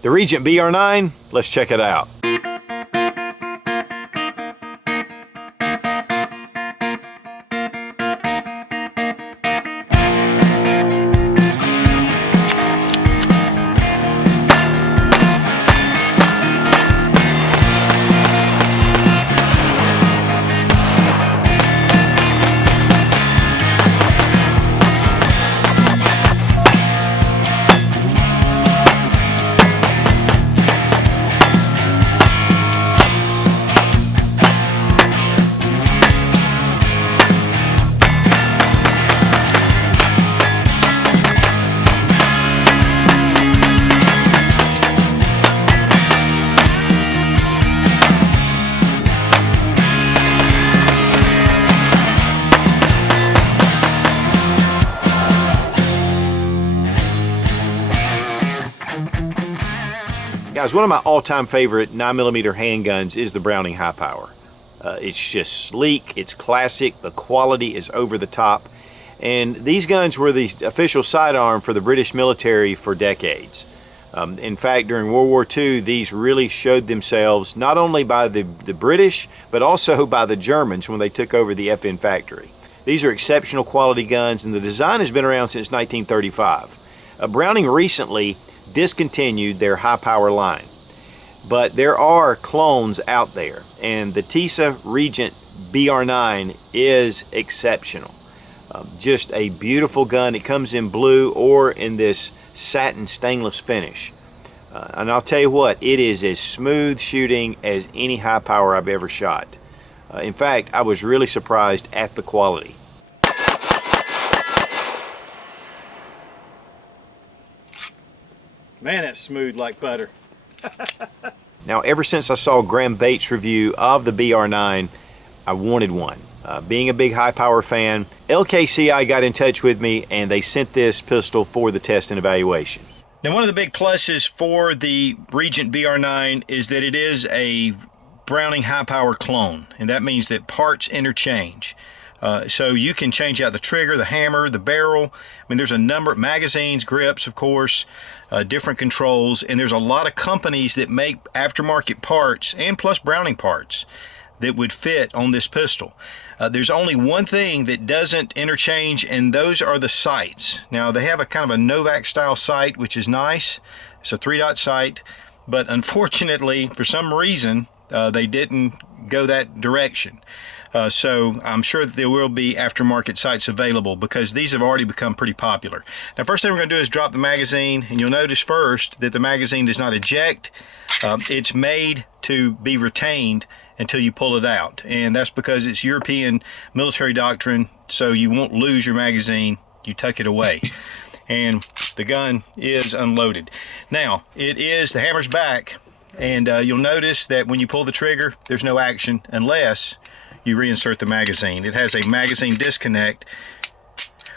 The Regent BR9, let's check it out. Guys, one of my all-time favorite 9mm handguns is the Browning High Power. It's just sleek, it's classic, the quality is over the top, and these guns were the official sidearm for the British military for decades. In fact, during World War II, these really showed themselves not only by the British, but also by the Germans when they took over the FN factory. These are exceptional quality guns, and the design has been around since 1935. Browning recently discontinued their high power line, but there are clones out there, and the Tisas Regent BR9 is exceptional. Just a beautiful gun. It comes in blue or in this satin stainless finish, and I'll tell you what, it is as smooth shooting as any high power I've ever shot. In fact, I was really surprised at the quality. Man, that's smooth like butter. Now, ever since I saw Graham Bates' review of the BR9, I wanted one. Being a big high power fan, LKCI got in touch with me and they sent this pistol for the test and evaluation. Now, one of the big pluses for the Regent BR9 is that it is a Browning high power clone, and that means that parts interchange. So you can change out the trigger, the hammer, the barrel. I mean, there's a number of magazines, grips, of course, different controls, and there's a lot of companies that make aftermarket parts and plus Browning parts that would fit on this pistol. There's only one thing that doesn't interchange, and those are the sights. Now, they have a kind of a Novak style sight, which is nice. It's a 3-dot sight, but unfortunately, for some reason, they didn't go that direction. So I'm sure that there will be aftermarket sights available because these have already become pretty popular. Now, first thing we're going to do is drop the magazine, and you'll notice first that the magazine does not eject. It's made to be retained until you pull it out, and that's because it's European military doctrine, so you won't lose your magazine. You tuck it away, and the gun is unloaded. Now, the hammer's back, and you'll notice that when you pull the trigger, there's no action unless you reinsert the magazine. It has a magazine disconnect,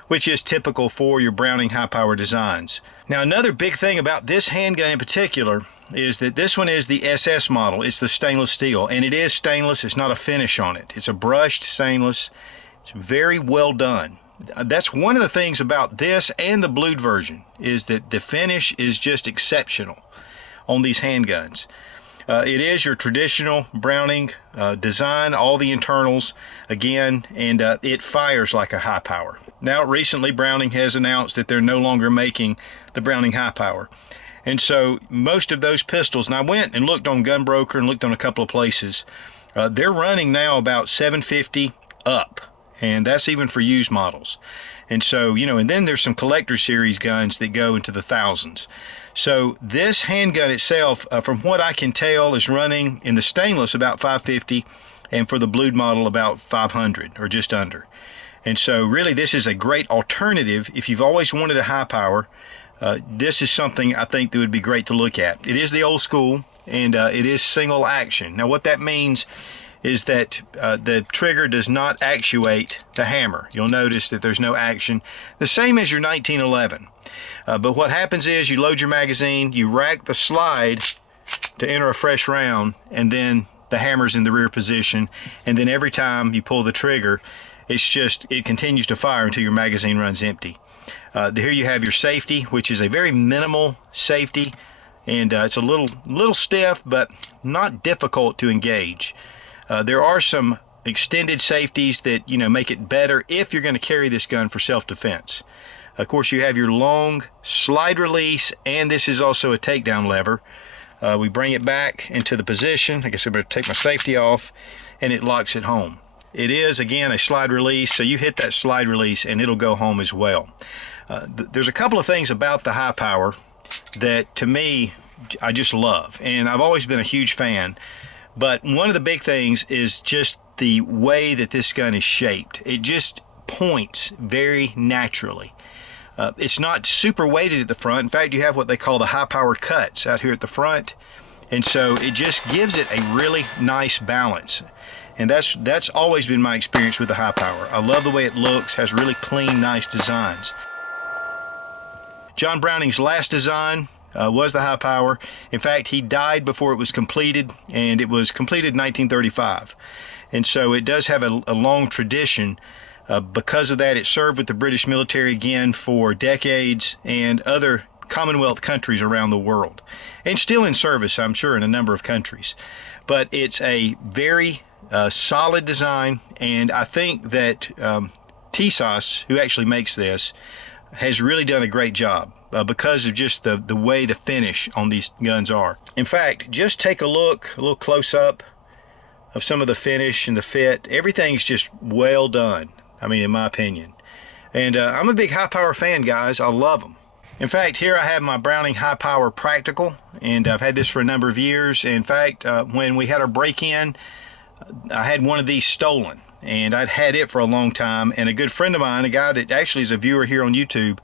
which is typical for your Browning high power designs. Now, another big thing about this handgun in particular is that this one is the SS model. It's the stainless steel, and it is stainless. It's not a finish on it. It's a brushed stainless. It's very well done. That's one of the things about this and the blued version, is that the finish is just exceptional on these handguns. It is your traditional Browning design, all the internals again, and it fires like a high power. Now, recently Browning has announced that they're no longer making the Browning high power, and so most of those pistols, and I went and looked on Gunbroker and looked on a couple of places, they're running now about $750 up, and that's even for used models. And so, you know, and then there's some collector series guns that go into the thousands. So this handgun itself, from what I can tell, is running in the stainless about $550, and for the blued model about $500 or just under. And so really this is a great alternative if you've always wanted a high power. This is something I think that would be great to look at. It is the old school, and it is single action. Now, what that means is that the trigger does not actuate the hammer. You'll notice that there's no action, the same as your 1911. But what happens is you load your magazine, you rack the slide to enter a fresh round, and then the hammer's in the rear position, and then every time you pull the trigger, it continues to fire until your magazine runs empty. Here you have your safety, which is a very minimal safety. and it's a little stiff, but not difficult to engage. There are some extended safeties that make it better if you're going to carry this gun for self-defense. Of course, you have your long slide release, and this is also a takedown lever. We bring it back into the position. I guess I better take my safety off, and it locks it home. It is, again, a slide release, so you hit that slide release and it'll go home as well. There's a couple of things about the high power that, to me, I just love, and I've always been a huge fan. But one of the big things is just the way that this gun is shaped. It just points very naturally. It's not super weighted at the front. In fact, you have what they call the high power cuts out here at the front. And so it just gives it a really nice balance. And that's always been my experience with the high power. I love the way it looks, has really clean, nice designs. John Browning's last design was the high power. In fact, he died before it was completed, and it was completed in 1935. And so it does have a long tradition. Because of that, it served with the British military again for decades, and other Commonwealth countries around the world, and still in service, I'm sure, in a number of countries. But it's a very solid design, and I think that Tisas, who actually makes this, has really done a great job because of just the way the finish on these guns are. In fact, just take a look, a little close up of some of the finish and the fit. Everything's just well done, I mean, in my opinion. And I'm a big high power fan, guys. I love them. In fact, here I have my Browning High Power Practical, and I've had this for a number of years. In fact, when we had our break-in, I had one of these stolen, and I'd had it for a long time, and a good friend of mine, a guy that actually is a viewer here on YouTube,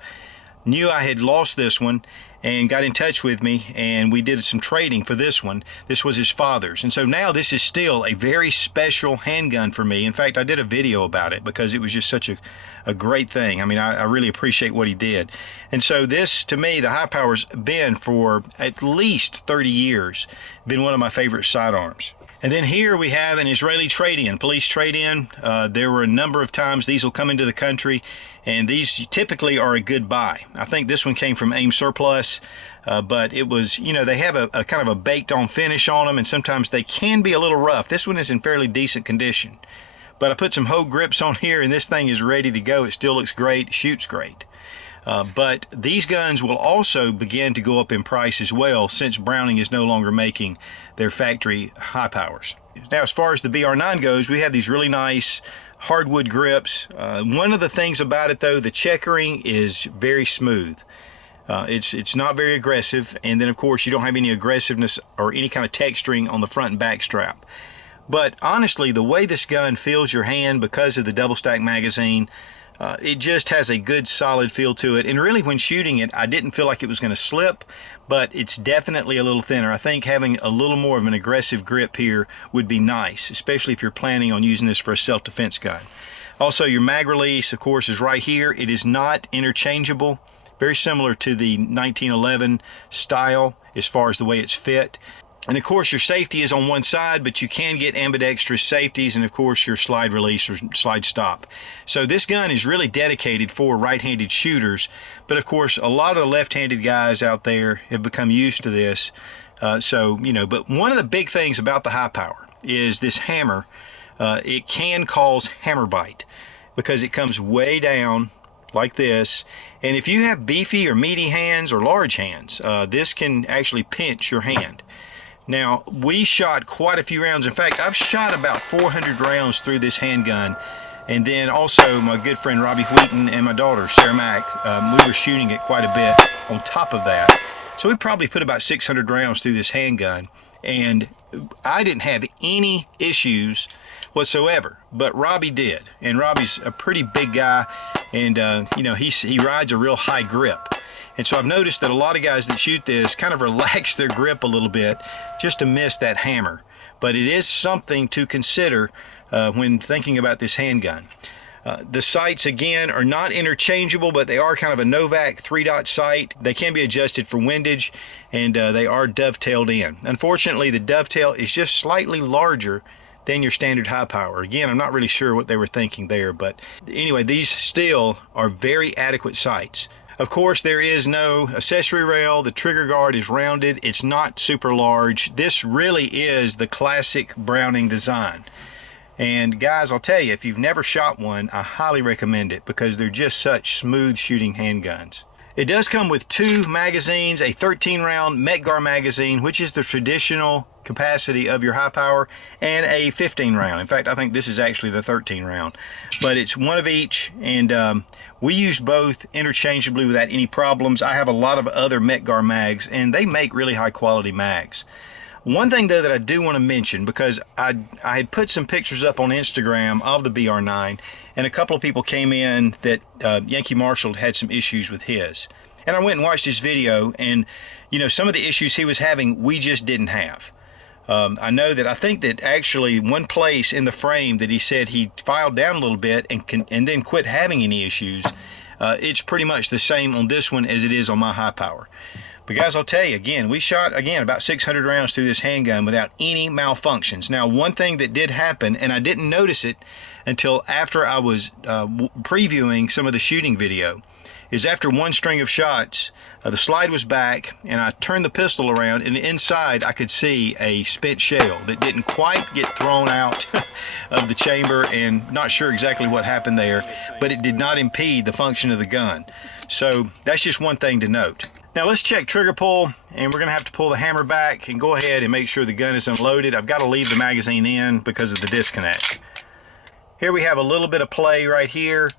knew I had lost this one and got in touch with me, and we did some trading for this one. This was his father's, and so now this is still a very special handgun for me. In fact, I did a video about it because it was just such a great thing. I mean, I really appreciate what he did. And so this, to me, the high power's been for at least 30 years, been one of my favorite sidearms. And then here we have an Israeli trade-in, police trade-in. There were a number of times these will come into the country, and these typically are a good buy. I think this one came from AIM Surplus, but it was, they have a kind of a baked-on finish on them, and sometimes they can be a little rough. This one is in fairly decent condition. But I put some Hogue grips on here, and this thing is ready to go. It still looks great, shoots great. But these guns will also begin to go up in price as well, since Browning is no longer making their factory high powers. Now, as far as the BR9 goes, we have these really nice hardwood grips. One of the things about it, though, the checkering is very smooth. It's not very aggressive, and then of course you don't have any aggressiveness or any kind of texturing on the front and back strap. But honestly, the way this gun feels your hand because of the double stack magazine, it just has a good solid feel to it. And really, when shooting it, I didn't feel like it was going to slip, but it's definitely a little thinner. I think having a little more of an aggressive grip here would be nice, especially if you're planning on using this for a self-defense gun. Also, your mag release, of course, is right here. It is not interchangeable. Very similar to the 1911 style as far as the way it's fit. And of course, your safety is on one side, but you can get ambidextrous safeties, and of course your slide release or slide stop. So this gun is really dedicated for right-handed shooters, but of course a lot of the left-handed guys out there have become used to this. But one of the big things about the high power is this hammer. It can cause hammer bite because it comes way down like this, and if you have beefy or meaty hands or large hands, this can actually pinch your hand. Now, we shot quite a few rounds. In fact, I've shot about 400 rounds through this handgun. And then also my good friend Robbie Wheaton and my daughter Sarah Mack, we were shooting it quite a bit on top of that. So we probably put about 600 rounds through this handgun. And I didn't have any issues whatsoever, but Robbie did. And Robbie's a pretty big guy, and he rides a real high grip. And so I've noticed that a lot of guys that shoot this kind of relax their grip a little bit just to miss that hammer. But it is something to consider when thinking about this handgun. The sights, again, are not interchangeable, but they are kind of a Novak 3-dot sight. They can be adjusted for windage, and they are dovetailed in. Unfortunately, the dovetail is just slightly larger than your standard high power. Again, I'm not really sure what they were thinking there, but anyway, these still are very adequate sights. Of course, there is no accessory rail. The trigger guard is rounded. It's not super large. This really is the classic Browning design. And guys, I'll tell you, if you've never shot one, I highly recommend it because they're just such smooth shooting handguns. It does come with 2 magazines, a 13-round Metgar magazine, which is the traditional capacity of your high power, and a 15-round. In fact, I think this is actually the 13-round. But it's one of each, and we use both interchangeably without any problems. I have a lot of other Metgar mags, and they make really high-quality mags. One thing, though, that I do want to mention, because I had put some pictures up on Instagram of the BR9, and a couple of people came in that Yankee Marshall had some issues with his. And I went and watched his video, and you know, some of the issues he was having, we just didn't have. I know that I think that actually one place in the frame that he said he filed down a little bit and then quit having any issues, it's pretty much the same on this one as it is on my high power. But guys, I'll tell you again, we shot about 600 rounds through this handgun without any malfunctions. Now, one thing that did happen, and I didn't notice it until after I was previewing some of the shooting video, is after one string of shots, the slide was back, and I turned the pistol around, and inside I could see a spent shell that didn't quite get thrown out of the chamber, and not sure exactly what happened there, but it did not impede the function of the gun. So that's just one thing to note. Now let's check trigger pull, and we're going to have to pull the hammer back and go ahead and make sure the gun is unloaded. I've got to leave the magazine in because of the disconnect. Here we have a little bit of play right here.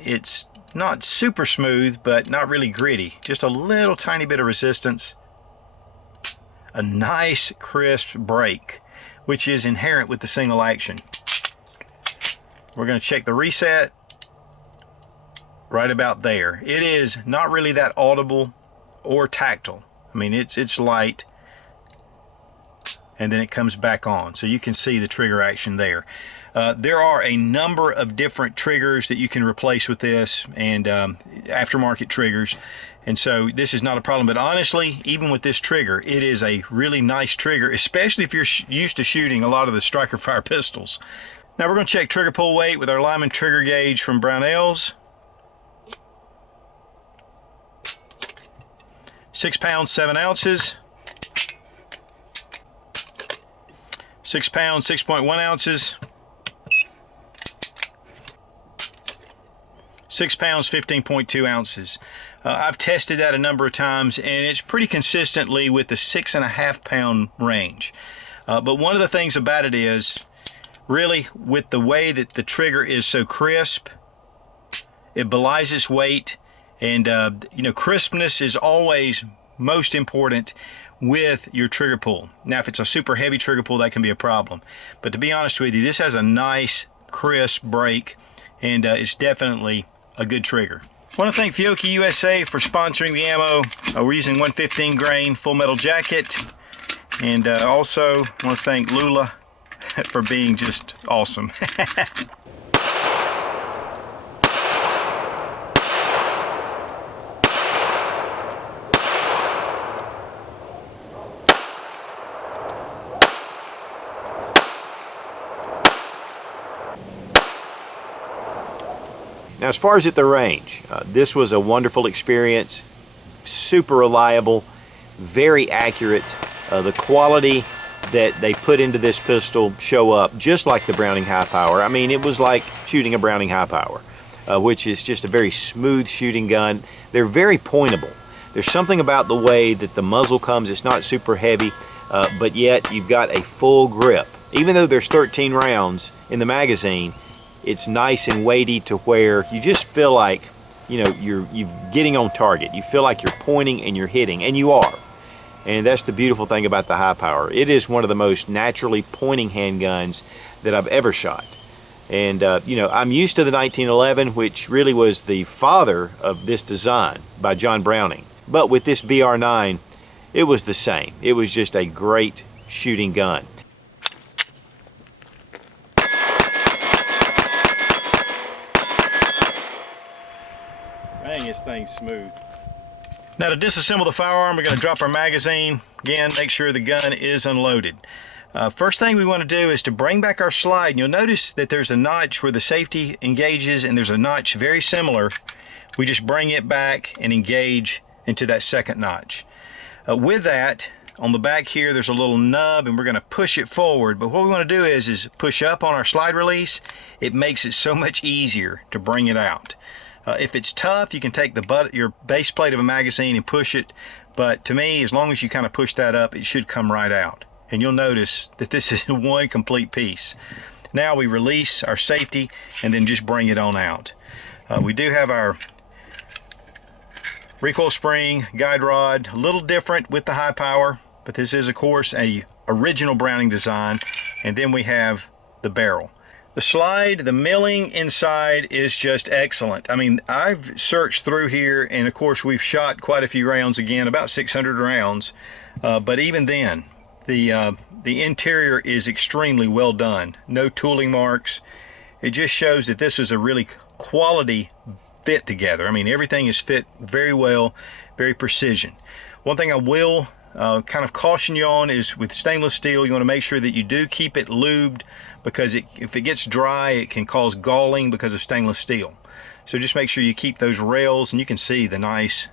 It's not super smooth, but not really gritty. Just a little tiny bit of resistance. A nice crisp break, which is inherent with the single action. We're going to check the reset right about there. It is not really that audible or tactile. I mean, it's light, and then it comes back on, so you can see the trigger action there. There are a number of different triggers that you can replace with this, and aftermarket triggers, and so this is not a problem. But honestly, even with this trigger, it is a really nice trigger, especially if you're used to shooting a lot of the striker fire pistols. Now we're going to check trigger pull weight with our Lyman trigger gauge from Brownells. 6 pounds 7 ounces. 6 pounds 6.1 ounces. 6 pounds 15.2 ounces. I've tested that a number of times, and it's pretty consistently with the 6.5 pound range. But one of the things about it is, really, with the way that the trigger is so crisp, it belies its weight. And you know, crispness is always most important with your trigger pull. Now, if it's a super heavy trigger pull, that can be a problem. But to be honest with you, this has a nice crisp break, and it's definitely a good trigger. I want to thank Fiocchi USA for sponsoring the ammo. We're using 115 grain full metal jacket, and also I want to thank Lula for being just awesome. Now, as far as at the range, this was a wonderful experience, super reliable, very accurate. The quality that they put into this pistol show up just like the Browning high power. I mean, it was like shooting a Browning high power, which is just a very smooth shooting gun. They're very pointable. There's something about the way that the muzzle comes. It's not super heavy, but yet you've got a full grip. Even though there's 13 rounds in the magazine, it's nice and weighty to where you just feel like, you know, you're getting on target. You feel like you're pointing and you're hitting, and you are. And that's the beautiful thing about the high power. It is one of the most naturally pointing handguns that I've ever shot. And you know, I'm used to the 1911, which really was the father of this design by John Browning. But with this BR9, it was the same. It was just a great shooting gun. Dang, this thing's smooth. Now, to disassemble the firearm, we're going to drop our magazine. Again, make sure the gun is unloaded. First thing we want to do is to bring back our slide. And you'll notice that there's a notch where the safety engages, and there's a notch very similar. We just bring it back and engage into that second notch. With that, on the back here, there's a little nub, and we're going to push it forward. But what we want to do is push up on our slide release. It makes it so much easier to bring it out. If it's tough, you can take your base plate of a magazine and push it. But to me, as long as you kind of push that up, it should come right out. And you'll notice that this is one complete piece. Now we release our safety and then just bring it on out. We do have our recoil spring guide rod, a little different with the high power, but this is of course a original Browning design. And then we have the barrel. The slide, the milling inside is just excellent. I mean, I've searched through here, and of course we've shot quite a few rounds, again about 600 rounds, but even then the interior is extremely well done. No tooling marks. It just shows that this is a really quality fit together. I mean, everything is fit very well, very precision. One thing I will kind of caution you on is with stainless steel, you want to make sure that you do keep it lubed, because if it gets dry, it can cause galling because of stainless steel. So just make sure you keep those rails, and you can see the nice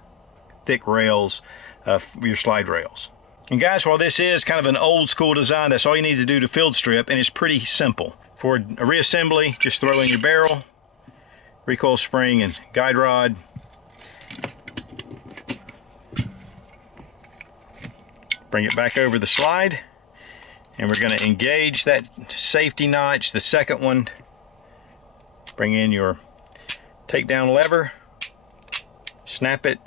thick rails for your slide rails. And guys, while this is kind of an old school design, that's all you need to do to field strip, and it's pretty simple. For a reassembly, just throw in your barrel, recoil spring and guide rod. Bring it back over the slide, and we're going to engage that safety notch, the second one. Bring in your takedown lever, snap it,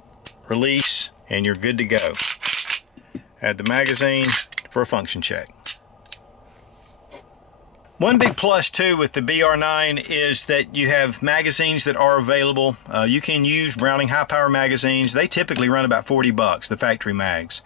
release, and you're good to go. Add the magazine for a function check. One big plus too with the BR9 is that you have magazines that are available. You can use Browning high power magazines. They typically run about 40 bucks, the factory mags.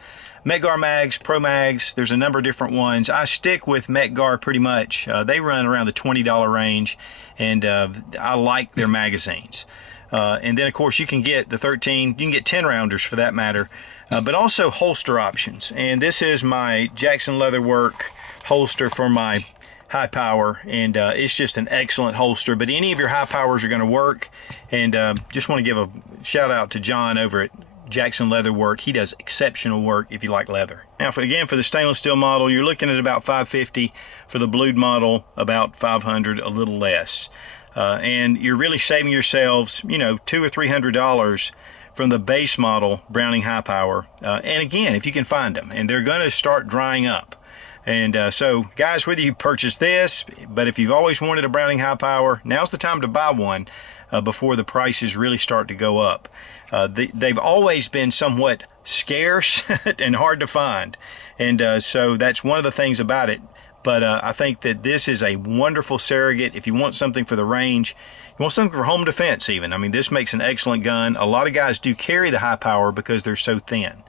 Metgar mags, Pro mags, there's a number of different ones. I stick with Metgar pretty much. They run around the $20 range, and I like their magazines. And then of course you can get the 13, you can get 10 rounders for that matter, but also holster options. And this is my Jackson Leatherwork holster for my high power, and it's just an excellent holster. But any of your high powers are going to work, and just want to give a shout out to John over at Jackson Leatherwork. He does exceptional work if you like leather. Now again, for the stainless steel model, you're looking at about $550. For the blued model, about $500, a little less. And you're really saving yourselves, you know, $200 or $300 from the base model Browning high power. And again, if you can find them, and they're going to start drying up. And so guys, whether you purchase this, but if you've always wanted a Browning high power, now's the time to buy one before the prices really start to go up. They've always been somewhat scarce and hard to find, and so that's one of the things about it. But I think that this is a wonderful surrogate if you want something for the range. You want something for home defense even. I mean, this makes an excellent gun. A lot of guys do carry the high power because they're so thin.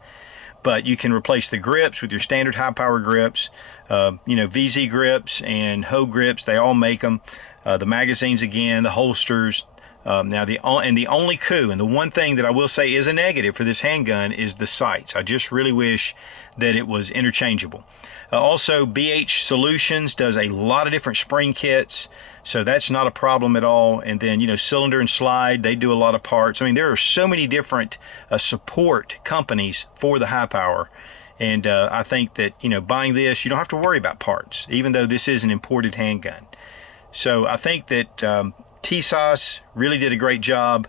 But you can replace the grips with your standard high power grips. You know, VZ grips and Hogue grips, they all make them. The magazines again, the holsters. Now the only coup, and the one thing that I will say is a negative for this handgun, is the sights. I just really wish that it was interchangeable. Also, BH Solutions does a lot of different spring kits, so that's not a problem at all. And then, you know, Cylinder and Slide, they do a lot of parts. I mean, there are so many different support companies for the high power. And I think that, you know, buying this, you don't have to worry about parts, even though this is an imported handgun. So I think that Tisas really did a great job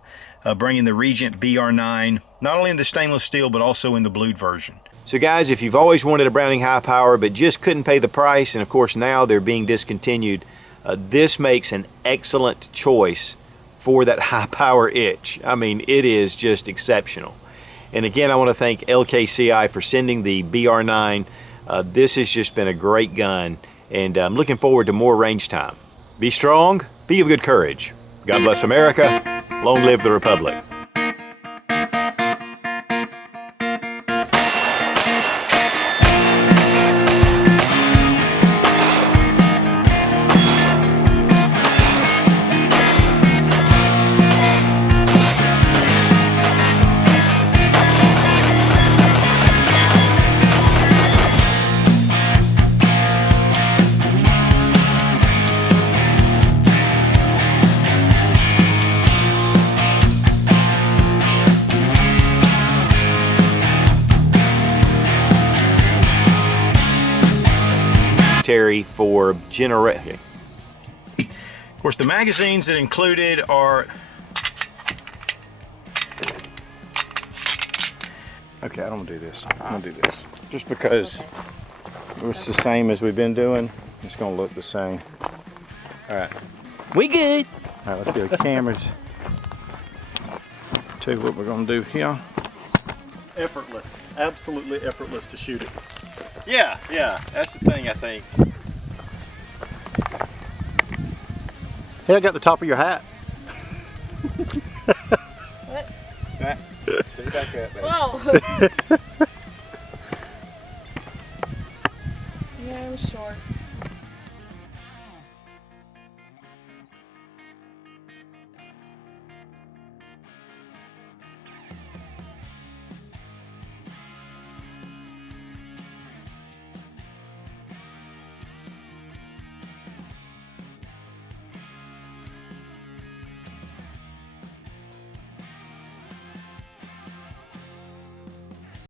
bringing the Regent BR9, not only in the stainless steel, but also in the blued version. So guys, if you've always wanted a Browning high power but just couldn't pay the price, and of course now they're being discontinued, this makes an excellent choice for that high power itch. I mean, it is just exceptional. And again, I want to thank LKCI for sending the BR9. This has just been a great gun, and I'm looking forward to more range time. Be strong, be of good courage. God bless America. Long live the Republic. military for generations. Of course, the magazines that included are... Okay, I don't want to do this. I'm going to do this. Just because it's the same as we've been doing, it's going to look the same. All right. We good. All right, let's get the cameras. Tell you what we're going to do here. Effortless. Absolutely effortless to shoot it. Yeah, that's the thing I think. Hey, I got the top of your hat. What? Right. Stay back up, baby. Whoa! Yeah, I'm short.